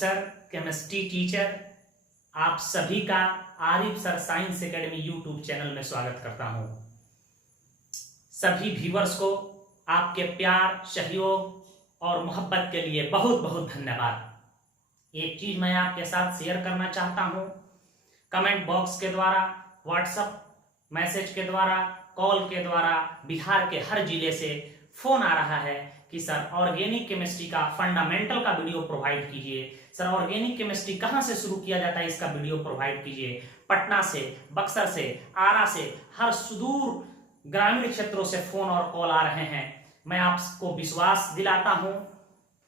Sir, chemistry teacher, आप सभी का Arif sir science academy YouTube channel में स्वागत करता हूं। सभी व्यूअर्स को आपके प्यार, सहयोग और मोहब्बत के लिए बहुत बहुत धन्यवाद। एक चीज मैं आपके साथ शेयर करना चाहता हूं। कमेंट बॉक्स के द्वारा, व्हाट्सएप मैसेज के द्वारा, कॉल के द्वारा बिहार के हर जिले से फोन आ रहा है कि सर ऑर्गेनिक केमिस्ट्री का फंडामेंटल का वीडियो प्रोवाइड कीजिए। सर ऑर्गेनिक केमिस्ट्री कहां से शुरू किया जाता है, इसका वीडियो प्रोवाइड कीजिए। पटना से, बक्सर से, आरा से, हर सुदूर ग्रामीण क्षेत्रों से फोन और कॉल आ रहे हैं। मैं आपको विश्वास दिलाता हूं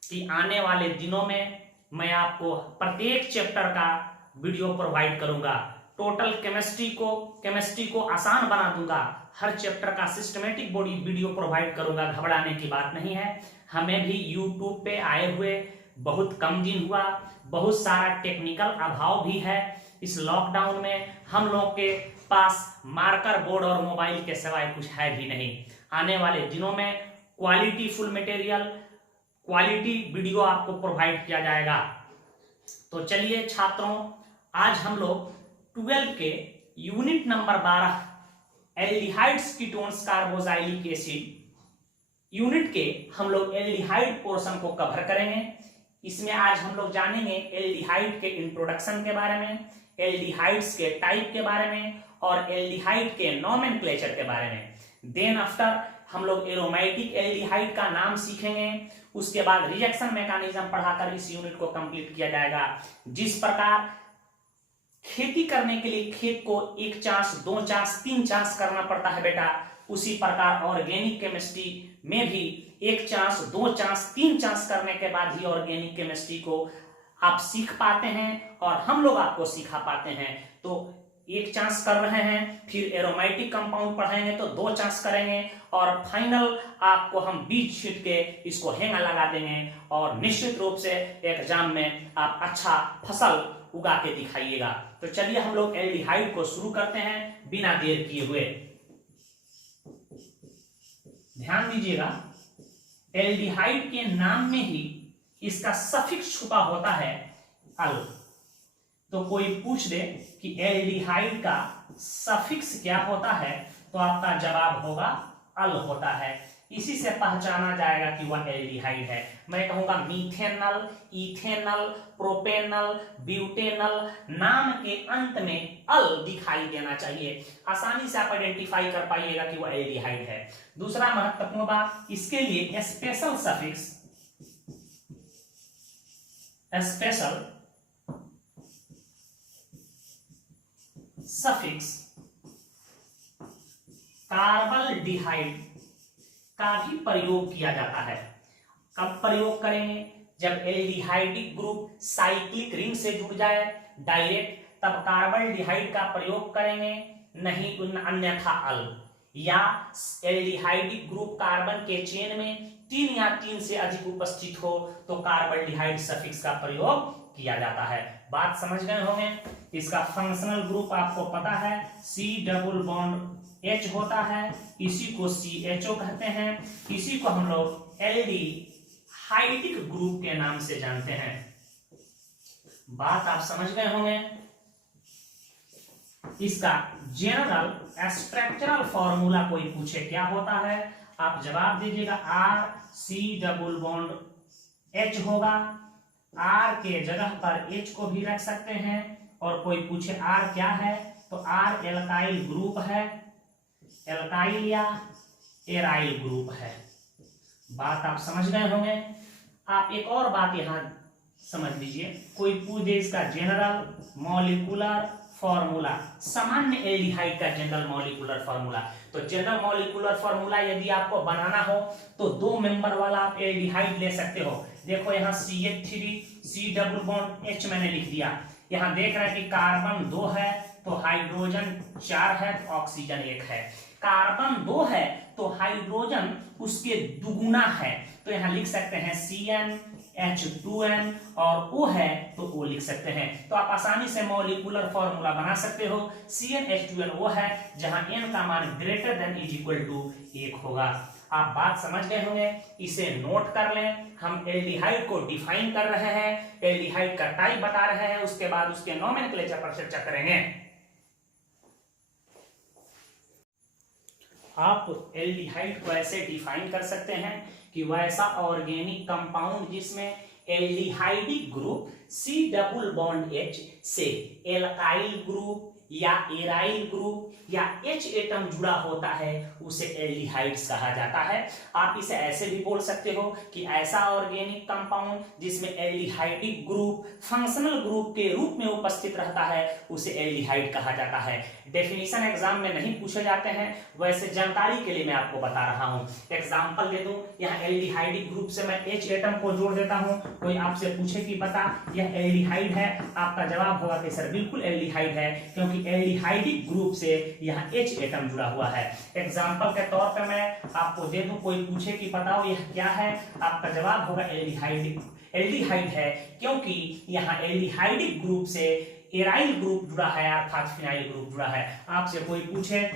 कि आने वाले दिनों में मैं आपको प्रत्येक चैप्टर का वीडियो प्रोवाइड करूंगा। टोटल केमिस्ट्री को आसान बना दूंगा। हर चैप्टर का सिस्टमेटिक बॉडी वीडियो प्रोवाइड करूंगा। घबराने की बात नहीं है। हमें भी यूट्यूब पे आए हुए बहुत कम दिन हुआ, बहुत सारा टेक्निकल अभाव भी है। इस लॉकडाउन में हम लोग के पास मार्कर बोर्ड और मोबाइल के सिवाय कुछ है भी नहीं। आने वाले दिनों में quality full material, quality video आपको प्रोवाइड किया जाएगा। तो चलिए छात्रों, आज हम लोग 12 के unit number 12 aldehydes ketones carboxylic acid unit के हम लोग एल्डिहाइड पोर्शन को कवर करेंगे। इसमें आज हम लोग जानेंगे एल्डिहाइड के इंट्रोडक्शन के बारे में, एल्डिहाइड्स के टाइप के बारे में और एल्डिहाइड के नोमेनक्लेचर के बारे में। देन आफ्टर हम लोग एरोमेटिक एल्डिहाइड का नाम सीखेंगे। उसके बाद रिएक्शन मैकेनिज्म पढ़ाकर इस यूनिट को कंप्लीट किया जाएगा। जिस प्रकार खेती करने के लिए खेत को 1 चांस, 2 चांस, 3 चांस करना पड़ता है बेटा, उसी प्रकार ऑर्गेनिक केमिस्ट्री में भी 1 चांस, 2 चांस, 3 चांस करने के बाद ही ऑर्गेनिक केमिस्ट्री को आप सीख पाते हैं और हम लोग आपको सिखा पाते हैं। तो 1 चांस कर रहे हैं, फिर एरोमेटिक कंपाउंड पढ़ाएंगे तो 2 चांस करेंगे और फाइनल आपको हम बीज छीट के इसको हेंगा लगा देंगे और निश्चित रूप से एग्जाम में आप अच्छा फसल उगा के दिखाइएगा। तो चलिए हम लोग एल्डिहाइड को शुरू करते हैं बिना देर किए हुए। ध्यान दीजिएगा, एल्डिहाइड के नाम में ही इसका सफिक्स छुपा होता है अल। तो कोई पूछ दे कि एल्डिहाइड का सफिक्स क्या होता है, तो आपका जवाब होगा अल होता है। इसी से पहचाना जाएगा कि वह एल्डिहाइड है। मैं कहूंगा मीथेनल, इथेनल, प्रोपेनल, ब्यूटेनल, नाम के अंत में अल दिखाई देना चाहिए। आसानी से आप आइडेंटिफाई कर पाइएगा कि वह एल्डिहाइड है। दूसरा महत्वपूर्ण बात, इसके लिए स्पेशल सफिक्स कार्बल्डिहाइड का भी प्रयोग किया जाता है। कब प्रयोग करेंगे? जब एल्डिहाइडिक ग्रुप साइक्लिक रिंग से जुड़ जाए डायरेक्ट, तब कार्बल्डिहाइड का प्रयोग करेंगे, नहीं अन्यथा अल। या एल्डिहाइडिक ग्रुप कार्बन के चेन में 3 या 3 से अधिक उपस्थित हो तो कार्बल्डिहाइड सफिक्स का प्रयोग किया जाता है। बात समझ गए होंगे। इसका फंक्शनल ग्रुप आपको पता है, C डबल बॉन्ड H होता है, इसी को CHO कहते हैं। इसी को हम लोग एल्डिहाइडिक ग्रुप के नाम से जानते हैं। बात आप समझ गए होंगे। इसका जनरल स्ट्रक्चरल फॉर्मूला कोई पूछे क्या होता है, आप जवाब दीजिएगा RC डबल बॉन्ड H होगा। R के जगह पर H को भी रख सकते हैं। और कोई पूछे R क्या है, तो R एल्काइल ग्रुप है, एल्काइल या एराइल ग्रुप है। बात आप समझ गए होंगे। आप एक और बात यहां समझ लीजिए, कोई पूछ दे इसका जनरल मॉलिक्यूलर फॉर्मूला, सामान्य एल्डिहाइड का जनरल मॉलिक्यूलर फॉर्मूला। तो जनरल मॉलिक्यूलर फॉर्मूला यदि आपको बनाना हो तो 2 मेंबर वाला आप एल्डिहाइड ले सकते हो। देखो यहाँ CH3 C double bond H मैंने लिख दिया। यहाँ देख रहे हैं कि कार्बन 2 है तो हाइड्रोजन 4 है तो ऑक्सीजन 1 है। कार्बन 2 है तो हाइड्रोजन उसके दुगुना है, तो यहाँ लिख सकते हैं CN H2N और O है तो O लिख सकते हैं। तो आप आसानी से मॉलिक्यूलर फॉर्मूला बना सकते हो। CN H2N वो है जहां N का मान greater than is equal to 1 होगा। आप बात समझ गए होंगे, इसे नोट कर लें। हम एल्डिहाइड को डिफाइन कर रहे हैं, एल्डिहाइड का टाइप बता रहे हैं, उसके बाद उसके नोमेनक्लेचर पर चर्चा करेंगे। आप एल्डिहाइड को ऐसे डिफाइन कर सकते हैं कि वैसा ऑर्गेनिक कंपाउंड जिसमें aldehydic group C double bond H से एल्काइल ग्रुप या एराइल ग्रुप या H एटम जुड़ा होता है, उसे एल्डिहाइड्स कहा जाता है। आप इसे ऐसे भी बोल सकते हो कि ऐसा ऑर्गेनिक कंपाउंड जिसमें एल्डिहाइडिक ग्रुप फंक्शनल ग्रुप के रूप में उपस्थित रहता है, उसे एल्डिहाइड कहा जाता है। डेफिनेशन एग्जाम में नहीं पूछे जाते हैं, वैसे जानकारी के लिए मैं आपको बता रहा हूं। एग्जांपल दे दूं, यहाँ एल्डिहाइडिक ग्रुप से मैं H एटम को जोड़ देता हूं। कोई आपसे पूछे कि बता यह एल्डिहाइड है, आपका जवाब होगा कि सर बिल्कुल एल्डिहाइड है, क्योंकि एल्डिहाइडिक ग्रुप से यहाँ H एटम जुड़ा हुआ है। एग्जांपल के तौर पे मैं आपको दे दूं, कोई पूछे कि बताओ यह क्या है, आपका जवाब होगा एल्डिहाइड है, क्योंकि यहाँ एल्डिहाइडिक ग्रुप से एराइल ग्रुप जुड़ा है अर्थात फिनाइल ग्रुप जुड़ा है। आपसे कोई पूछे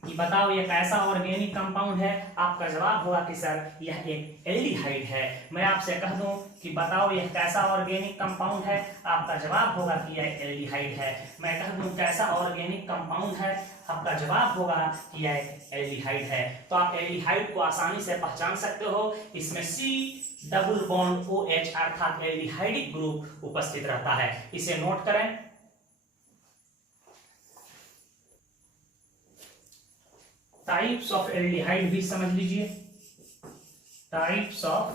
कि बताओ ये कैसा ऑर्गेनिक कंपाउंड है, आपका जवाब होगा कि सर यह एक एल्डिहाइड है। मैं आपसे कह दूं कि बताओ यह कैसा ऑर्गेनिक कंपाउंड है, आपका जवाब होगा कि यह एल्डिहाइड है। मैं कह दूं कैसा ऑर्गेनिक कंपाउंड है, आपका जवाब होगा कि यह एल्डिहाइड है। तो आप एल्डिहाइड को आसानी से पहचान सकते हो, इसमें C डबल बॉन्ड OH अर्थात एल्डिहाइडिक ग्रुप उपस्थित रहता है। इसे नोट करें। टाइप्स ऑफ एल्डिहाइड भी समझ लीजिए। टाइप्स ऑफ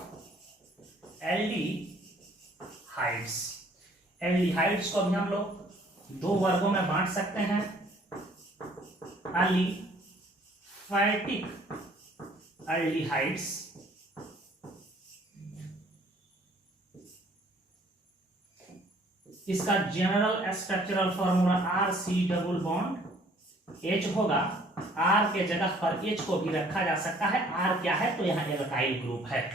एल्डिहाइड्स, एल्डिहाइड्स को भी हम लोग दो वर्गों में बांट सकते हैं, एलिफैटिक एल्डिहाइड्स इसका general structural formula RC double bond H होगा। R के जगह पर H को भी रखा जा सकता है। R क्या है, तो यहाँ एल्काइल ग्रुप है।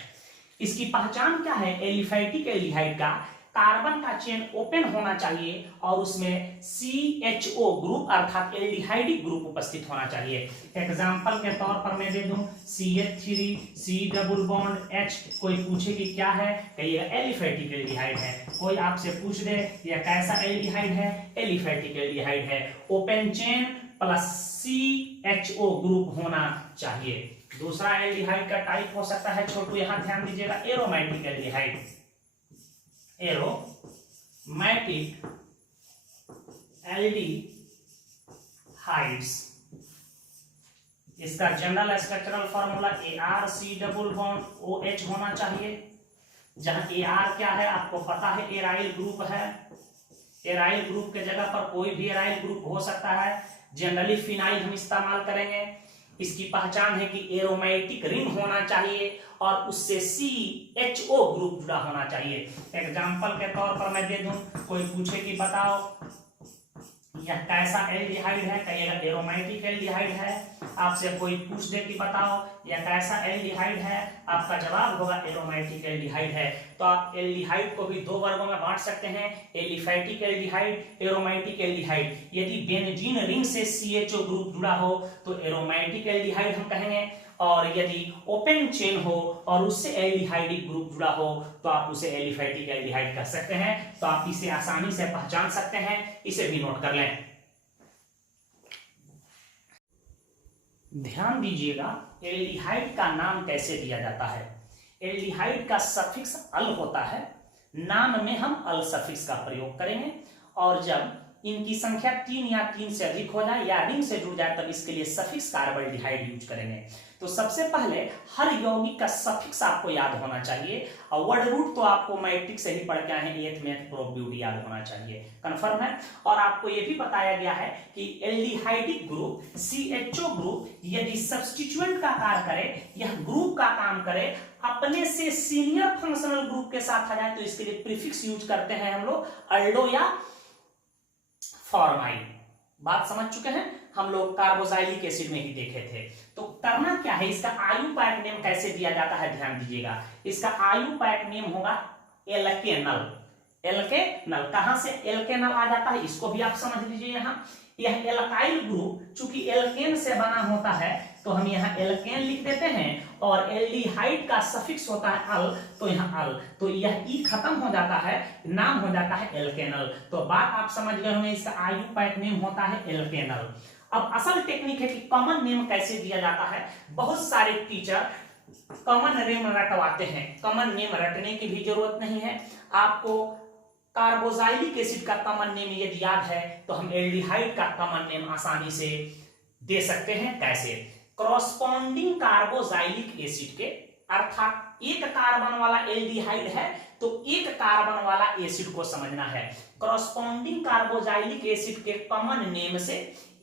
इसकी पहचान क्या है, एलिफैटिक एल्डिहाइड का कार्बन का चेन ओपन होना चाहिए और उसमें CHO ग्रुप अर्थात एल्डिहाइडिक ग्रुप उपस्थित होना चाहिए। एग्जांपल के तौर पर मैं दे दूं CH3 C double bond H। कोई पूछे कि क्या है, कहिएगा एलिफैटिक एल्डिहाइड है। कोई आपसे पूछ दे यह कैसा एल्डिहाइड है, एलिफैटिक एल्डिहाइड है। Open chain plus CHO group होना चाहिए। दूसरा एल्डिहाइड का टाइप हो सकता है छोटू, यहां ध्यान दीजिएगा, एरोमेटिक एल्डिहाइड। एरोमेटिक एल्डिहाइड्स इसका general structural formula ARC double bond OH होना चाहिए। जहां AR क्या है आपको पता है, एराइल ग्रुप है। एराइल ग्रुप के जगह पर कोई भी एराइल ग्रुप हो सकता है, जनरली फिनाइल हम इस्तेमाल करेंगे। इसकी पहचान है कि एरोमेटिक रिंग होना चाहिए और उससे CHO ग्रुप जुड़ा होना चाहिए। एग्जांपल के तौर पर मैं दे दूं, कोई पूछे कि बताओ यह कैसा एल्डिहाइड है, कहिएगा एरोमेटिक एल्डिहाइड है। आपसे कोई पूछ दे कि बताओ यह कैसा एल्डिहाइड है, आपका जवाब होगा एरोमेटिक एल्डिहाइड है। तो आप एल्डिहाइड को भी दो वर्गों में बांट सकते हैं, एलिफैटिक एल्डिहाइड, एरोमेटिक एल्डिहाइड। यदि बेंजीन रिंग से CHO ग्रुप जुड़ा हो तो एरोमेटिक एल्डिहाइड हम कहेंगे, और यदि ओपन चेन हो और उससे एल्डिहाइडिक ग्रुप जुड़ा हो तो आप उसे एलिफैटिक एल्डिहाइड कह सकते हैं। तो आप इसे आसानी से पहचान सकते हैं, इसे भी नोट कर लें। ध्यान दीजिएगा एल्डिहाइड का नाम कैसे दिया जाता है। एल्डिहाइड का सफिक्स अल होता है, नाम में हम अल सफिक्स का प्रयोग करेंगे, और जब इनकी संख्या 3 या 3 से अधिक हो जाए या रिंग से जुड़ जाए तब इसके लिए सफिक्स कार्बोल्डिहाइड यूज करेंगे। तो सबसे पहले हर यौगिक का सफिक्स आपको याद होना चाहिए, और वर्ड रूट तो आपको मैट्रिक से ही पढ़ के आए हैं, 8th में प्रोबेबिलिटी याद होना चाहिए। कंफर्म है। और आपको यह भी बताया गया है कि एल्डिहाइडिक ग्रुप CHO ग्रुप यदि सब्स्टिट्यूएंट का कार्य करे, यह ग्रुप का काम करे, अपने से सीनियर फंक्शनल ग्रुप के साथ आ जाए, तो इसके लिए प्रीफिक्स यूज करते हैं हम लोग अल्डो या फॉर्माइल। बात समझ चुके हैं, हम लोग कार्बोक्सिलिक एसिड में ही देखे थे। तो करना क्या है, इसका आयुपायक नेम कैसे दिया जाता है, ध्यान दीजिएगा। इसका आयुपायक नेम होगा एल्केनल। एल्केनल कहां से एल्केनल आ जाता है, इसको भी आप समझ लीजिए। यहां यह एल्काइल ग्रुप चूंकि एल्केन से बना होता है तो हम यहाँ एल्केन लिख देते हैं, और एल्डिहाइड का सफिक्स होता है अल, तो यहाँ अल, तो यह ई खत्म हो जाता है, नाम हो जाता है एल्केनल। तो बात आप समझ गए होंगे, इसका आयुपैक नेम होता है एल्केनल। अब असल टेक्निक है कि कॉमन नेम कैसे दिया जाता है। बहुत सारे टीचर कॉमन नेम रटवाते हैं, कॉमन नेम रटने की भी जरूरत नहीं है। आपको कार्बोक्सिलिक एसिड का कॉमन नेम यदि याद है तो हम एल्डिहाइड का कॉमन नेम आसानी से दे सकते हैं। कैसे? कॉरस्पॉन्डिंग कार्बोक्सिलिक एसिड के, अर्थात एक कार्बन वाला एल्डिहाइड है तो एक कार्बन वाला एसिड को समझना है। कॉरस्पॉन्डिंग कार्बोक्सिलिक एसिड के कॉमन नेम से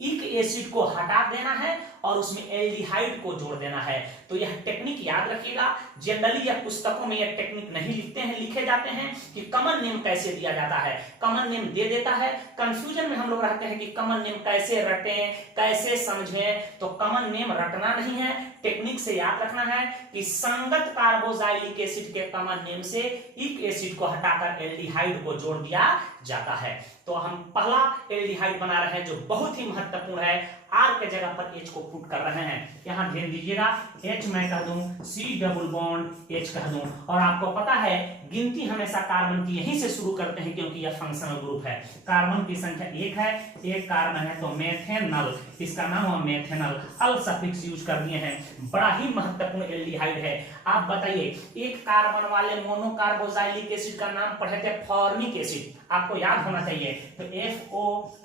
एक एसिड को हटा देना है और उसमें एल्डिहाइड को जोड़ देना है। तो यह टेक्निक याद रखिएगा। जनरली यह पुस्तकों में यह टेक्निक नहीं लिखते हैं, लिखे जाते हैं कि कॉमन नेम कैसे दिया जाता है। कॉमन नेम दे देता है, कंफ्यूजन में हम लोग रहते हैं कि कॉमन नेम कैसे रटें, कैसे समझें। तो कॉमन नेम रटना नहीं है, टेक्निक से याद रखना है कि संगत कार्बोक्सिलिक एसिड के कॉमन नेम से एक एसिड को हटाकर एल्डिहाइड को जोड़ दिया जाता है। तो हम पहला एल्डिहाइड बना रहे हैं जो बहुत ही महत्वपूर्ण है। आर के जगह पर एच को पुट कर रहे हैं। यहां ध्यान दीजिएगा, एच मैं कह दूं, सी डबल बॉन्ड एच कह दूं। और आपको पता है गिनती हमेशा कार्बन की यहीं से शुरू करते हैं क्योंकि यह फंक्शनल ग्रुप है। कार्बन की संख्या एक है, एक कार्बन है तो मेथेनल, इसका नाम है मेथेनल। अल सफिक्स यूज कर दिए हैं, बड़ा ही महत्वपूर्ण एल्डिहाइड है। आप बताइए, एक कार्बन वाले मोनोकार्बोक्सिलिक एसिड का नाम पढ़े थे फॉर्मिक एसिड, आपको याद होना चाहिए। तो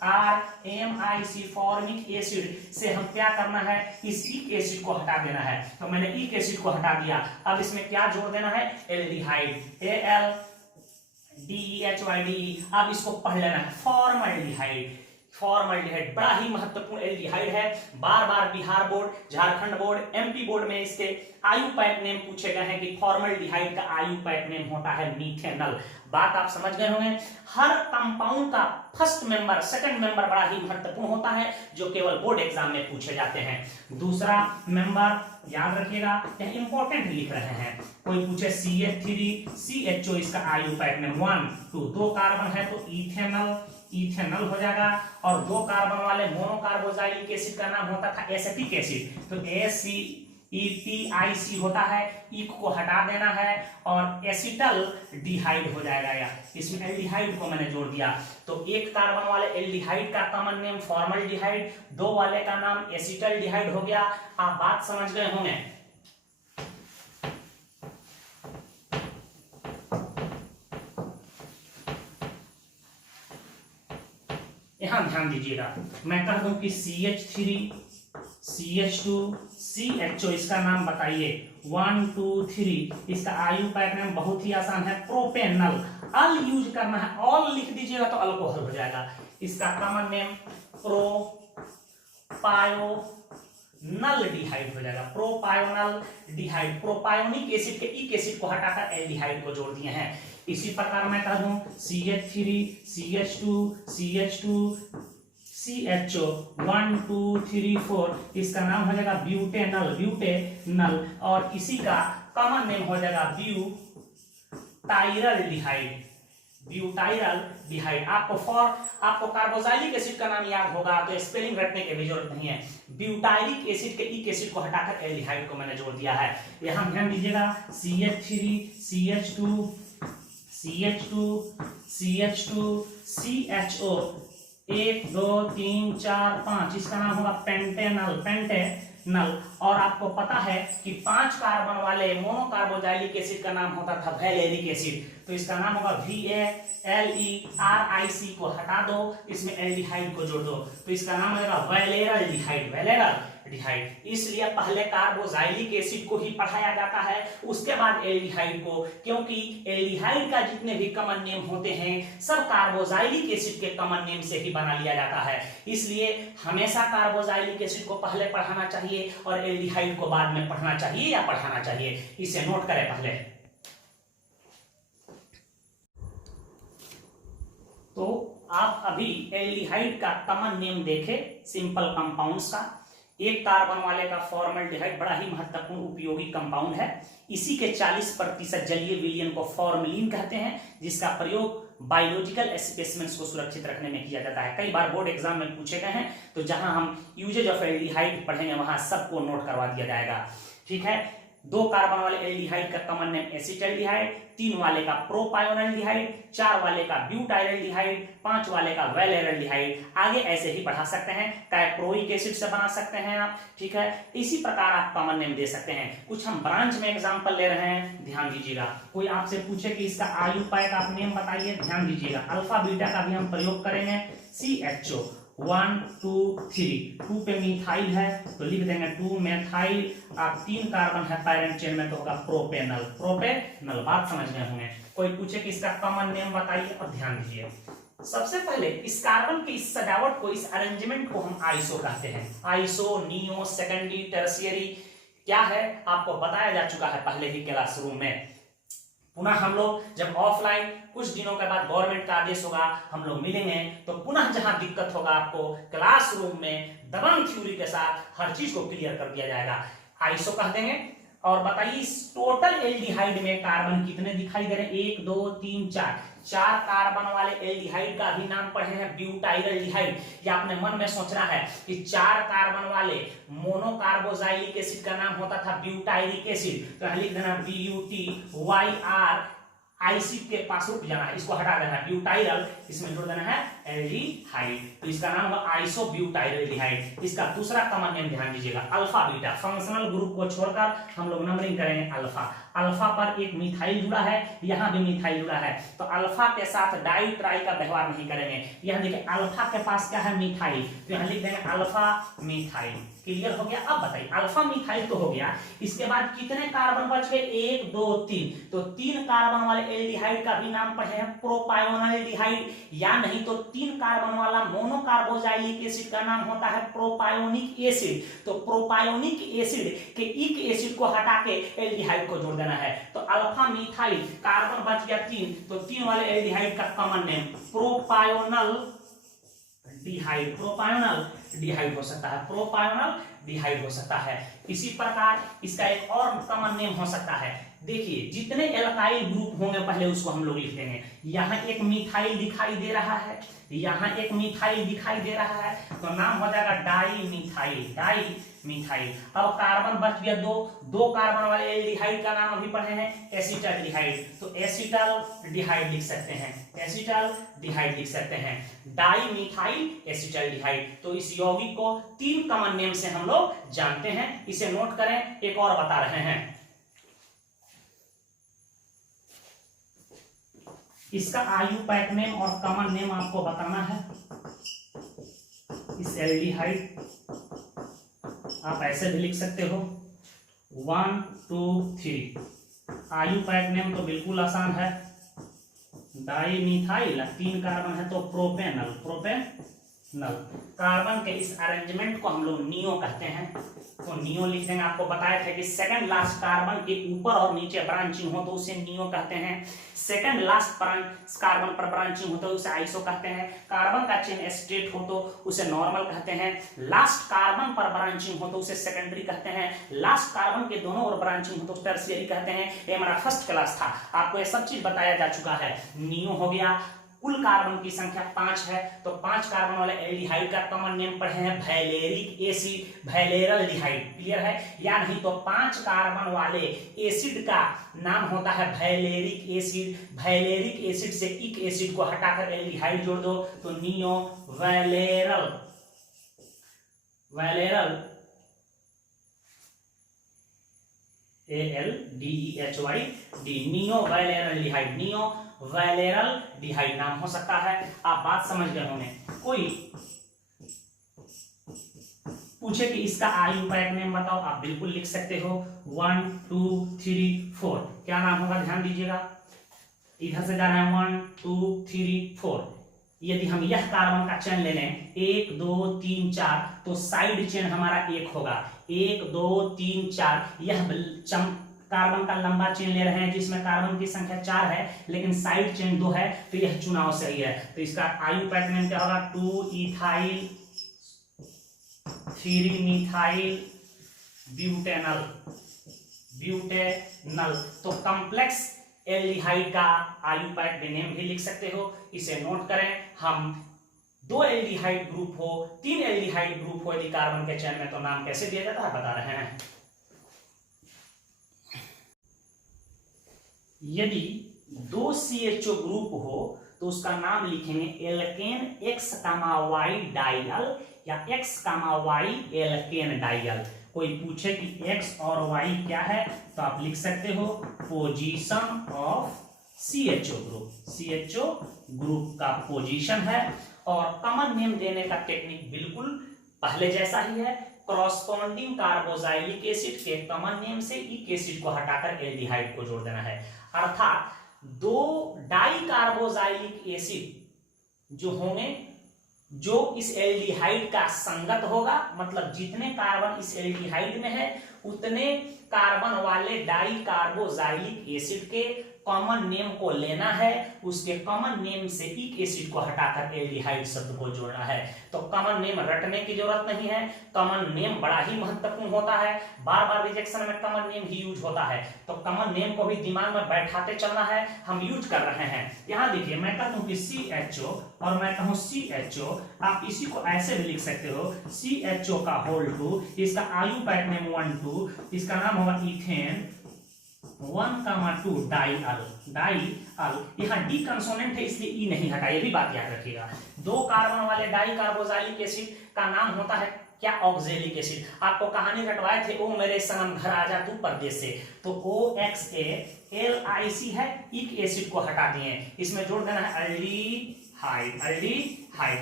FORMIC फॉर्मिक एसिड से हम क्या करना है, इस इक एसिड को हटा देना है। तो मैंने इक एसिड को हटा दिया, अब इसमें क्या जोड़ देना है, एल्डिहाइड, ALDEHYDE। अब इसको पढ़ लेना है, फॉर्मल्डिहाइड। फॉर्मल्डिहाइड बड़ा ही महत्वपूर्ण एल्डिहाइड है। बार बार Bihar board, Jharkhand board, MP board में इसके आयुपैक नेम पूछे गए हैं कि फॉर्मल्डिहाइड का आयुपैक नेम होता है मीथेनल। बात आप समझ गए होंगे। हर कंपाउंड का फर्स्ट मेंबर, सेकंड मेंबर बड़ा ही महत्वपूर्ण होता है जो केवल बोर्ड एग्जाम में पूछे जाते हैं। दूसरा मेंबर याद रखिएगा, यह इंपॉर्टेंट लिख रहे हैं। कोई पूछे CH3 CHO, इसका आयुपैक नेम 1 2, 2 कार्बन है तो इथेनल, इथेनल हो जाएगा। और 2 कार्बन वाले मोनोकार्बोक्सिलिक एसिड का नाम होता था एसिटिक एसिड, तो ACETIC होता है, इक को हटा देना है और एसिटल डिहाइड हो जाएगा। या इसमें एल्डिहाइड को मैंने जोड़ दिया। तो एक कार्बन वाले एल्डिहाइड का कॉमन नेम फॉर्मल्डिहाइड, 2 वाले का नाम एसिटल डिहाइड हो गया। आप बात समझ गए होंगे। यहां ध्यान दीजिएगा, मैं कह दूं कि CH3 CH2 CHO, इसका नाम बताइए 1 2 3। इसका आयुपैक नेम बहुत ही आसान है, प्रोपेनल। अल यूज करना है, ऑल लिख दीजिएगा तो अल्कोहल हो जाएगा। इसका कॉमन नेम प्रोपायोनल डिहाइड हो जाएगा, प्रोपायोनल डिहाइड। प्रोपायोनिक एसिड के इक एसिड को हटाकर एल्डिहाइड को जोड़ दिए हैं। इसी प्रकार मैं कह दूं CH3 CH2 CH2 CHO 1 2 3 4, इसका नाम हो जाएगा ब्यूटेनल, ब्यूटेनल। और इसी का कॉमन नेम हो जाएगा ब्यूटाइरल डिहाइड, ब्यूटाइरल डिहाइड। आपको कार्बोक्सिलिक एसिड का नाम याद होगा तो स्पेलिंग रटने की भी जरूरत नहीं है। ब्यूटाइरिक एसिड के इक एसिड को हटाकर एल्डिहाइड को मैंने जोड़ दिया है। यहां ध्यान दीजिएगा, CH3 CH2 CH2 CH2 CHO 1 2 3 4 5, इसका नाम होगा पेंटेनल, पेंटेनल। और आपको पता है कि 5 कार्बन वाले मोनोकार्बोक्सिलिक एसिड का नाम होता था वैलेरिक एसिड, तो इसका नाम होगा VALERIC को हटा दो, इसमें एल्डिहाइड को जोड़ दो तो इसका नाम होगा वैलेरल डिहाइड, वैलेरल डिहाइड। इसलिए पहले कार्बोक्सिलिक एसिड को ही पढ़ाया जाता है, उसके बाद एल्डिहाइड को, क्योंकि एल्डिहाइड का जितने भी कॉमन नेम होते हैं सब कार्बोक्सिलिक एसिड के कॉमन नेम से ही बना लिया जाता है। इसलिए हमेशा कार्बोक्सिलिक एसिड को पहले पढ़ाना चाहिए और एल्डिहाइड को बाद में पढ़ना चाहिए या पढ़ाना चाहिए, इसे नोट करें पहले। तो आप अभी एल्डिहाइड का कॉमन नेम देखे, सिंपल कंपाउंड्स का। एक कार्बन वाले का फॉर्मल्डिहाइड बड़ा ही महत्वपूर्ण उपयोगी कंपाउंड है। इसी के 40% जलीय विलयन को फॉर्मलिन कहते हैं, जिसका प्रयोग बायोलॉजिकल स्पेसिमेंट्स को सुरक्षित रखने में किया जाता है। कई बार बोर्ड एग्जाम में पूछे गए हैं, तो जहां हम यूजेज ऑफ एल्डिहाइड पढ़ेंगे वहां सबको नोट करवा दिया जाएगा। ठीक है, 2 कार्बन वाले एल्डिहाइड का कॉमन नेम एसिटाल्डिहाइड, 3 वाले का प्रोपायोनल्डिहाइड, 4 वाले का ब्यूटाइलडिहाइड, 5 वाले का वेलेरल्डिहाइड। आगे ऐसे ही बढ़ा सकते हैं, कैप्रोइक एसिड से बना सकते हैं आप। ठीक है, इसी प्रकार आप कॉमन नेम दे सकते हैं। कुछ हम ब्रांच में एग्जांपल ले रहे हैं, ध्यान दीजिएगा। कोई आपसे पूछे कि इसका आयुपायक आप नेम बताइए, ध्यान दीजिएगा। अल्फा बीटा का भी हम प्रयोग करेंगे। CHO 1 2 3, 2 पे मिथाइल है तो लिख देंगे 2 मेथाइल। आप 3 कार्बन है पैरेंट चेन में तो होगा प्रोपेनल। प्रोपेनल, बात समझ गए होंगे। कोई पूछे कि इसका कॉमन नेम बताइए, और ध्यान दीजिए सबसे पहले इस कार्बन की इस सजावट को, इस अरेंजमेंट को हम आइसो कहते हैं। आइसो, नियो, सेकेंडरी, टर्शियरी क्या है आपको बताया जा चुका है पहले ही क्लासरूम में। पुनः हम लोग जब ऑफलाइन कुछ दिनों के बाद गवर्नमेंट का आदेश होगा, हम लोग मिलेंगे, तो पुनः जहां दिक्कत होगा आपको क्लासरूम में दबंग थ्योरी के साथ हर चीज को क्लियर कर दिया जाएगा। आइसो कह देंगे। और बताइए इस टोटल एल्डिहाइड में कार्बन कितने दिखाई दे रहे हैं? 1 2 3 4, 4 कार्बन वाले एल्डिहाइड का भी नाम पढ़े हैं ब्यूटाइलडिहाइड। या आपने मन में सोचना है कि 4 कार्बन वाले मोनोकार्बोजाइलिक एसिड का नाम होता था ब्यूटाइलिक एसिड, तो यहां लिख देना BUTYR। आईसी के पास रुक जाना है, इसको हटा देना है, ब्यूटाइल, इसमें जोड़ देना है एल्डिहाइड, तो इसका नाम होगा आइसोब्यूटाइलडिहाइड। इसका दूसरा कॉमन नेम ध्यान दीजिएगा अल्फा बीटा। फंक्शनल ग्रुप को छोड़कर हम लोग नंबरिंग करेंगे अल्फा। अल्फा पर एक मिथाइल जुड़ा है, यहां भी मिथाइल जुड़ा है, तो अल्फा के साथ डाई ट्राई का व्यवहार नहीं करेंगे। यहां देखिए अल्फा के पास क्या है? मिथाइल, तो यहां लिख देंगे अल्फा मिथाइल। क्लियर हो गया? अब बताइए अल्फा मिथाइल तो हो गया, इसके बाद कितने कार्बन बच गए? 1 2 3, तो 3 कार्बन वाले एल्डिहाइड का भी नाम पढ़े हैं प्रोपायोनल्डिहाइड, या नहीं तो 3 कार्बन वाला मोनोकार्बोजाइलिक एसिड का नाम होता है प्रोपायोनिक एसिड। तो प्रोपायोनिक एसिड के इक एसिड को हटा के एल्डिहाइड को जोड़ देना है, तो अल्फा मिथाइल कार्बन बच गया 3, तो 3 वाले एल्डिहाइड का कॉमन नेम प्रोपायोनल डिहाइड। प्रोपायोनल डिहाइड हो सकता है, प्रोपायोनल डिहाइड हो सकता है। इसी प्रकार इसका एक और कॉमन नेम हो सकता है। देखिए जितने एल्काइल ग्रुप होंगे पहले उसको हम लोग लिख देंगे। यहाँ एक मिथाइल दिखाई दे रहा है, यहाँ एक मिथाइल दिखाई दे रहा है, तो नाम हो जाएगा डाई मिथाइल। Di methyl. अब कार्बन बच गया 2, 2 कार्बन वाले एल्डिहाइड का नाम अभी पढ़े हैं एसिटाल्डिहाइड, तो एसिटाल्डिहाइड लिख सकते हैं, एसिटाल्डिहाइड लिख सकते हैं, डाई मिथाइल एसिटाल्डिहाइड। तो इस यौगिक को 3 कॉमन नेम से हम लोग जानते हैं, इसे नोट करें। एक और बता रहे हैं, इसका आयुपायक नेम और कॉमन नेम आपको बताना है। इस एल्डिहाइड आप ऐसे भी लिख सकते हो 1 2 3। आयुपायक नेम तो बिल्कुल आसान है, डाई मिथाइल, 3 कार्बन है तो प्रोपेनल। प्रोपेनल कार्बन के इस अरेंजमेंट को हम लोग नियो कहते हैं, तो नियो लिख देंगे। आपको बताया था कि सेकंड लास्ट कार्बन के ऊपर और नीचे ब्रांचिंग हो तो उसे नियो कहते हैं। सेकंड लास्ट कार्बन पर ब्रांचिंग हो तो उसे आइसो कहते हैं। कार्बन का चेन स्ट्रेट हो तो उसे नॉर्मल कहते हैं। लास्ट कार्बन पर ब्रांचिंग हो तो उसे सेकेंडरी कहते हैं। लास्ट कार्बन के दोनों ओर ब्रांचिंग हो तो टर्शियरी कहते हैं। ये हमारा फर्स्ट क्लास था, आपको ये सब चीज बताया जा चुका है। नियो हो गया। कुल कार्बन की संख्या 5 है, तो 5 कार्बन वाले एल्डिहाइड का कॉमन नेम पढ़े हैं वैलेरिक एसिड, वैलेरल्डिहाइड। क्लियर है? या नहीं तो 5 कार्बन वाले एसिड का नाम होता है वैलेरिक एसिड। वैलेरिक एसिड से इक एसिड को हटाकर एल्डिहाइड जोड़ दो तो नियो वैलेरल, वैलेरल ALDEHYD, नियो वैलेरल्डिहाइड, नियो वैलेरल्डिहाइड नाम हो सकता है। आप बात समझ गए होंगे। कोई पूछे कि इसका आयुपायक नेम बताओ, आप बिल्कुल लिख सकते हो 1 2 3 4। क्या नाम होगा? ध्यान दीजिएगा, इधर से जाना है 1 2 3 4। यदि हम यह कार्बन का चेन ले लें 1 2 3 4, तो साइड चेन हमारा 1 होगा। 1 2 3 4, यह कार्बन का लंबा चेन ले रहे हैं जिसमें कार्बन की संख्या 4 है लेकिन साइड चेन 2 है, तो यह चुनाव सही है। तो इसका आयुपायक नेम क्या होगा? 2 इथाइल 3 मिथाइल ब्यूटेनल, ब्यूटेनल। तो कॉम्प्लेक्स एल्डिहाइड का आयुपैक नेम भी लिख सकते हो, इसे नोट करें। हम 2 एल्डिहाइड ग्रुप हो, 3 एल्डिहाइड ग्रुप हो यदि कार्बन के चेन में, तो नाम कैसे दिया जाता है बता रहे हैं। यदि 2 CHO ग्रुप हो तो उसका नाम लिखेंगे एल्केन X, Y डाइल या X, Y एल्केन डाइल। कोई पूछे कि X और Y क्या है तो आप लिख सकते हो position of CHO group, CHO group का पोजीशन है। और कॉमन नेम देने का टेक्निक बिल्कुल पहले जैसा ही है, कॉरस्पॉन्डिंग कार्बोजाइलिक एसिड के कॉमन नेम से इक एसिड को हटाकर एल्डिहाइड को जोड़ देना है। अर्थात 2 डाई कार्बोजाइलिक एसिड जो होंगे, जो इस एल्डिहाइड का संगत होगा, मतलब जितने कार्बन इस एल्डिहाइड में है उतने कार्बन वाले डाई कार्बोजाइलिक एसिड के कॉमन नेम को लेना है, उसके कॉमन नेम से इक एसिड को हटाकर एल्डिहाइड शब्द को जोड़ना है। तो कॉमन नेम रटने की जरूरत नहीं है, कॉमन नेम बड़ा ही महत्वपूर्ण होता है, बार बार रिजेक्शन में कॉमन नेम ही यूज होता है। तो कॉमन नेम को भी दिमाग में बैठाते चलना है, हम यूज कर रहे हैं। यहाँ देखिए मैं कहता हूँ कि CHO और मैं कहूँ CHO, आप इसी को ऐसे भी लिख सकते हो CHO का होल 2, इसका आयुपैक नेम 1, 2, इसका नाम होगा इथेन 1,2 डाई अल। यहाँ डी कंसोनेंट है इसलिए ई नहीं हटा, ये भी बात याद रखिएगा। 2 कार्बन वाले डाई कार्बोजाइलिक एसिड का नाम होता है क्या, ऑक्जेलिक एसिड। आपको कहानी रटवाए थे, ओ मेरे सनम घर आजा तू परदेस से, तो OXALIC है, इक एसिड को हटा दिए, इसमें जोड़ देना है एल्डिहाइड,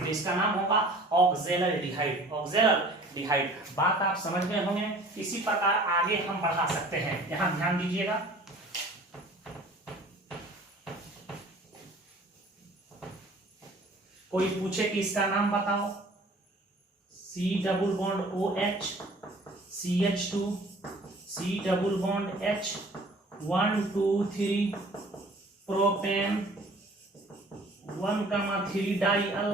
तो इसका नाम होगा ऑक्जेलल्डिहाइड, ऑक्जेलल्डिहाइड। बात आप समझ में होंगे। इसी प्रकार आगे हम बढ़ा सकते हैं, यहां ध्यान दीजिएगा। कोई पूछे कि इसका नाम बताओ, C double bond OH CH2 C double bond H 1 2 3 propane 1,3 डाइअल।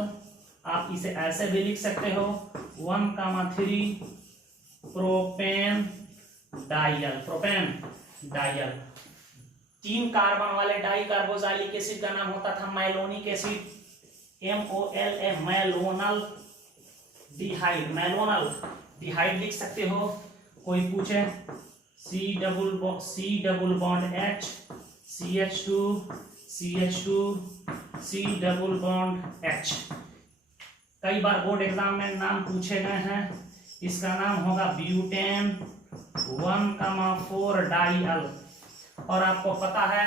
आप इसे ऐसे भी लिख सकते हो 1,3 प्रोपेन डाइअल, 3 कार्बन वाले डाई कार्बोजाइलिक एसिड का नाम होता था मैलोनिक एसिड, MOLA मैलोनल डिहाइड लिख सकते हो। कोई पूछे C double bond H CH2 C double bond H। कई बार बोर्ड एग्जाम में नाम पूछे गए हैं, इसका नाम होगा ब्यूटेन 1,4 डाइअल। और आपको पता है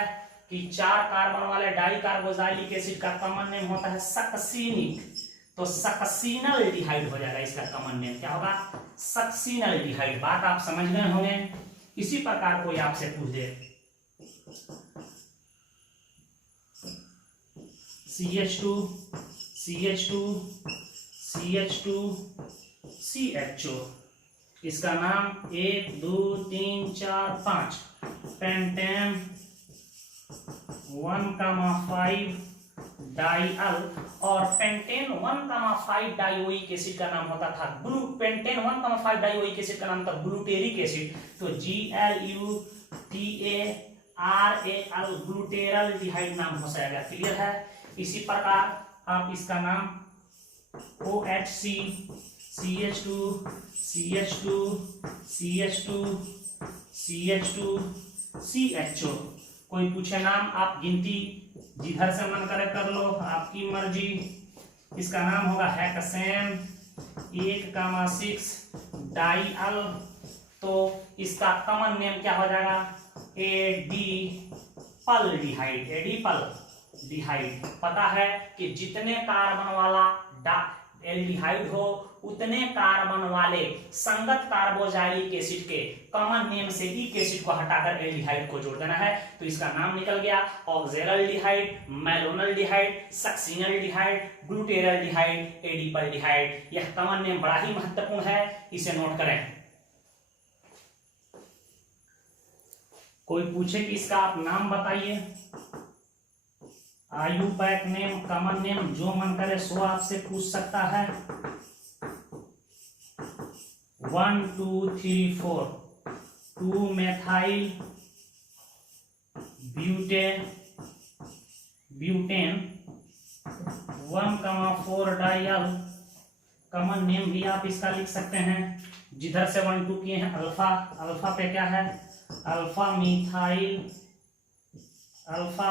कि 4 कार्बन वाले डाई कार्बोजाइलिक एसिड का कॉमन नेम होता है सक्सीनिक, तो सक्सीनल डिहाइड हो जाएगा, इसका कॉमन नेम क्या होगा, सक्सीनल डिहाइड। बात आप समझ गए होंगे। इसी प्रकार कोई आपसे पूछ दे CHO, इसका नाम 1 2 3 4 5 पेंटेन 1,5 डाइअल। और पेंटेन 1,5 डाइओइक एसिड का नाम होता था पेंटेन 1,5 डाइओइक एसिड का नाम था ग्लूटेरिक एसिड, तो GLUTARAL ग्लूटेरल डिहाइड नाम हो जाएगा। क्लियर है। इसी प्रकार आप इसका नाम OHC CHO। कोई पूछे नाम, आप गिनती जिधर से मन करे कर लो, आपकी मर्जी। इसका नाम होगा हेक्सेन 1,6 डाइअल, तो इसका कॉमन नेम क्या हो जाएगा, एडिपल डिहाइड। पता है कि जितने कार्बन वाला एल्डिहाइड हो उतने कार्बन वाले संगत कार्बोजाइलिक एसिड के कॉमन नेम से इक एसिड को हटाकर एल्डिहाइड को जोड़ देना है। तो इसका नाम निकल गया ऑक्जेलल्डिहाइड, मैलोनल्डिहाइड, सक्सीनल्डिहाइड, ग्लूटेरल्डिहाइड, एडिपल्डिहाइड। यह कॉमन नेम बड़ा ही महत्वपूर्ण है, इसे नोट करें। कोई पूछे कि इसका आप नाम बताइए, आयुपैक नेम, कॉमन नेम, जो मन करे सो आपसे पूछ सकता है। 1 2 3 4 2 methyl butane 1,4 dial. Common name भी आप इसका लिख सकते हैं, जिधर से 1 2 किए हैं अल्फा। अल्फा पे क्या है, अल्फा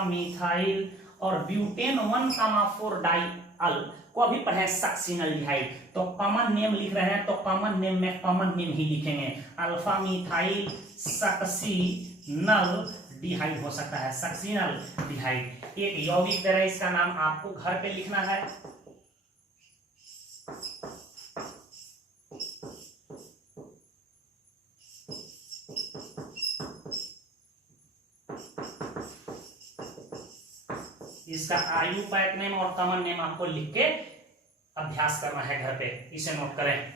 मिथाइल और ब्यूटेन 1,4 डाइल को अभी पढ़े सक्सिनल्डिहाइड। तो कॉमन नेम लिख रहे हैं तो कॉमन नेम में कॉमन नेम ही लिखेंगे, अल्फा मिथाइल सक्सिनल डिहाइड हो सकता है, सक्सिनल डिहाइड। एक यौगिक तरह इसका नाम आपको घर पे लिखना है। इसका आयुपैक नेम और कॉमन नेम आपको लिख के अभ्यास करना है घर पे, इसे नोट करें।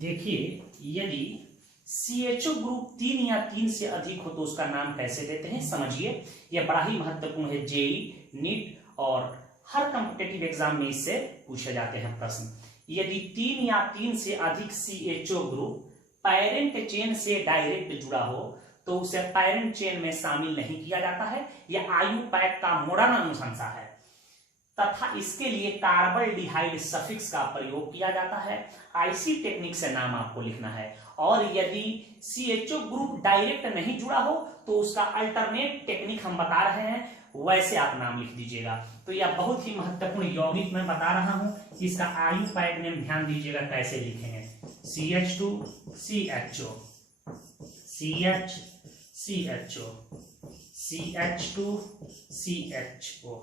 देखिए, यदि CHO ग्रुप 3 या 3 से अधिक हो तो उसका नाम कैसे देते हैं, समझिए। यह बड़ा ही महत्वपूर्ण है, जेईई, नीट और हर कॉम्पिटिटिव एग्जाम में इससे पूछे जाते हैं प्रश्न। यदि 3 या 3 से अधिक CHO ग्रुप पैरेंट चेन से डायरेक्ट जुड़ा हो तो उसे पैरेंट चेन में शामिल नहीं किया जाता है, यह आयुपैक का मॉडर्न अनुशंसा है तथा इसके लिए कार्बल्डिहाइड सफिक्स का प्रयोग किया जाता है। आईसी टेक्निक से नाम आपको लिखना है। और यदि CHO ग्रुप डायरेक्ट नहीं जुड़ा हो तो उसका अल्टरनेट टेक्निक हम बता रहे हैं, वैसे आप नाम लिख दीजिएगा। तो यह बहुत ही महत्वपूर्ण यौगिक मैं बता रहा हूं, इसका आयुपैक नेम ध्यान दीजिएगा कैसे लिखेंगे, CH2 CHO, CH2 CHO।